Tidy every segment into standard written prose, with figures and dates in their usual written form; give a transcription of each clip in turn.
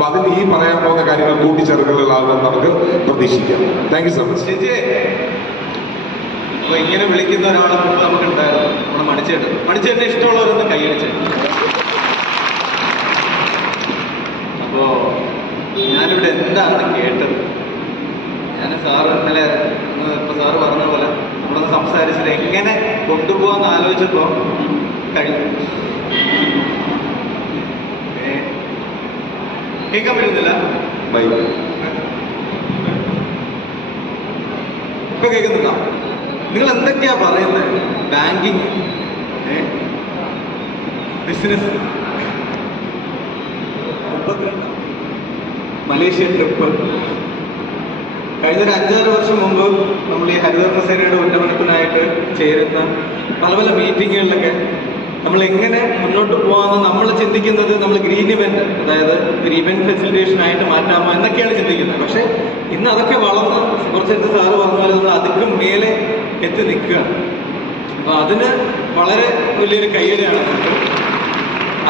അപ്പൊ അതിൽ ഈ പറയാൻ പോകുന്ന കാര്യങ്ങൾ കൂട്ടിച്ചേർക്കലുള്ളതാണെന്ന് നമുക്ക് പ്രതീക്ഷിക്കാം. Thank you so much. ചേച്ചി, അപ്പൊ ഇങ്ങനെ വിളിക്കുന്ന ഒരാളെ മുമ്പ് നമുക്കുണ്ടായിരുന്നു, നമ്മുടെ മണിച്ചേട്ടനെ ഇഷ്ടമുള്ളവരൊന്ന് കൈയടിച്ചു. അപ്പോ ഞാനിവിടെ എന്താണ് കേട്ടത്? ഞാൻ സാറ് ഇന്നലെ ഇപ്പൊ സാറ് പറഞ്ഞ പോലെ നമ്മളൊന്ന് സംസാരിച്ചത് എങ്ങനെ കൊണ്ടുപോകാന്ന് ആലോചിച്ചപ്പോ കഴിഞ്ഞു. കേൾക്കാൻ പറ്റുന്നില്ല? ഇപ്പൊ കേൾക്കുന്നുണ്ടോ? നിങ്ങൾ എന്തൊക്കെയാ പറയുന്നത്? Banking, business, 32 Malaysia trip. കഴിഞ്ഞ ഒരു 5-6 വർഷം മുമ്പ് നമ്മൾ ഈ ഹരിതകർമ്മസേനയുടെ ഉന്നമനത്തിനായിട്ട് ചേരുന്ന പല പല മീറ്റിങ്ങുകളിലൊക്കെ നമ്മൾ എങ്ങനെ മുന്നോട്ട് പോകാമെന്ന് നമ്മൾ ചിന്തിക്കുന്നത് നമ്മൾ ഗ്രീൻ ഇവന്റ്, അതായത് ഒരു ഇവന്റ് ഫെസിലിറ്റേഷൻ ആയിട്ട് മാറ്റാമോ എന്നൊക്കെയാണ് ചിന്തിക്കുന്നത്. പക്ഷെ ഇന്ന് അതൊക്കെ വളർന്ന് കുറച്ചെടുത്ത് സാറ് പറഞ്ഞ പോലെ നമ്മൾ അതിക്കും മേലെ എത്തി നിൽക്കുകയാണ്. അപ്പൊ അതിന് വളരെ വലിയൊരു കയ്യടിയാണ് നമുക്ക്.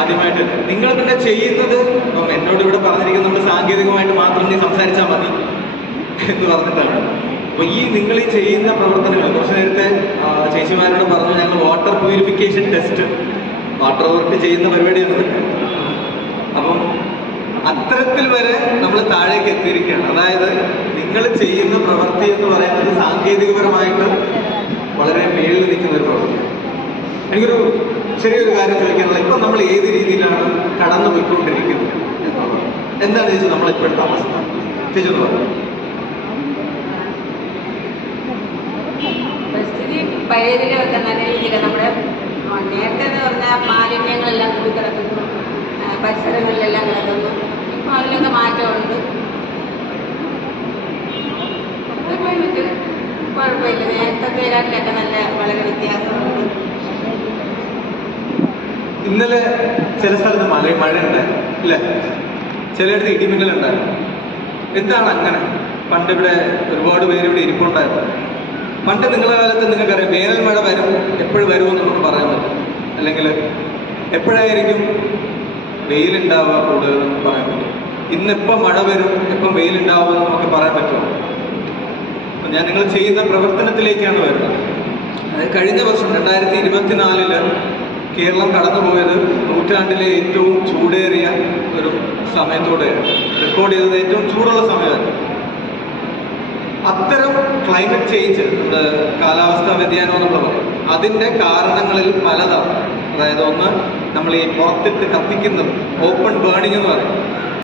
ആദ്യമായിട്ട് നിങ്ങൾ തന്നെ ചെയ്യുന്നത്, ഇപ്പം എന്നോട് ഇവിടെ പറഞ്ഞിരിക്കുന്നത് നമ്മൾ സാങ്കേതികമായിട്ട് മാത്രം നീ സംസാരിച്ചാൽ മതി എന്ന് പറഞ്ഞിട്ടാണ്. അപ്പൊ ഈ നിങ്ങൾ ഈ ചെയ്യുന്ന പ്രവർത്തനങ്ങൾ, കുറച്ച് നേരത്തെ ചേച്ചിമാരോട് പറഞ്ഞു, ഞങ്ങൾ water purification test, water work ചെയ്യുന്ന പരിപാടിയാണ്. അപ്പം അത്തരത്തിൽ വരെ നമ്മൾ താഴേക്ക് എത്തിയിരിക്കുകയാണ്. അതായത് നിങ്ങൾ ചെയ്യുന്ന പ്രവൃത്തി എന്ന് പറയുന്നത് സാങ്കേതികപരമായിട്ട് വളരെ മേളിൽ നിൽക്കുന്ന ഒരു പ്രവൃത്തിയാണ്. എനിക്കൊരു ചെറിയൊരു കാര്യം ചോദിക്കാനുള്ളത്, ഇപ്പം നമ്മൾ ഏത് രീതിയിലാണ് കടന്നു പോയിക്കൊണ്ടിരിക്കുന്നത് എന്നുള്ളത് എന്താണ് ചേച്ചി നമ്മളിപ്പോഴത്തെ അവസ്ഥ? ചേച്ചി എന്ന് പറഞ്ഞു. പരിസ്ഥിതി പഴയതിലൊക്കെ നല്ല രീതിയിൽ നമ്മുടെ നേരത്തെ എന്ന് പറഞ്ഞാൽ മാലിന്യങ്ങളെല്ലാം കൂടി കിടക്കുന്നു, പരിസരങ്ങളിലെല്ലാം കിടക്കുന്നു. ഇപ്പം അതിലൊക്കെ മാറ്റമുണ്ട്. ക്ലൈമറ്റ് കുഴപ്പമില്ല, നേരത്തെ നല്ല വളരെ വ്യത്യാസമുണ്ട്. ഇന്നലെ ചില സ്ഥലത്ത് മഴ ഉണ്ടായിരുന്നു ഇല്ലേ? ചിലയിടത്ത് ഇടിമിന്നലുണ്ടായിരുന്നു. എന്താണ് അങ്ങനെ? പണ്ട് ഇവിടെ ഒരുപാട് പേര് ഇവിടെ ഇരിപ്പുണ്ടായിരുന്നു. പണ്ട് നിങ്ങളുടെ കാലത്ത് നിങ്ങൾക്കറിയാം വേനൽ മഴ വരും, എപ്പോഴും വരുമെന്ന് നമുക്ക് പറയാൻ പറ്റും. അല്ലെങ്കിൽ എപ്പോഴായിരിക്കും വെയിലുണ്ടാവുക കൂടുതൽ നമുക്ക് പറയാൻ പറ്റും. ഇന്നിപ്പം മഴ വരും, എപ്പം വെയിലുണ്ടാവുമെന്ന് നമുക്ക് പറയാൻ പറ്റുമോ? അപ്പം ഞാൻ നിങ്ങൾ ചെയ്യുന്ന പ്രവർത്തനത്തിലേക്കാണ് വരുന്നത്. അതായത് കഴിഞ്ഞ വർഷം 2024 കേരളം കടന്നുപോയത് നൂറ്റാണ്ടിലെ ഏറ്റവും ചൂടേറിയ ഒരു സമയത്തോടെയാണ്. റെക്കോർഡ് ചെയ്തത് ഏറ്റവും ചൂടുള്ള സമയമായിരുന്നു. അത്തരം ക്ലൈമറ്റ് ചേഞ്ച്, കാലാവസ്ഥാ വ്യതിയാനം നമ്മൾ പറയും, അതിൻ്റെ കാരണങ്ങളിൽ പലതാണ്. അതായത് ഒന്ന്, നമ്മൾ ഈ പുറത്തിട്ട് കത്തിക്കുന്നത്, ഓപ്പൺ ബേണിംഗ് എന്ന് പറയും.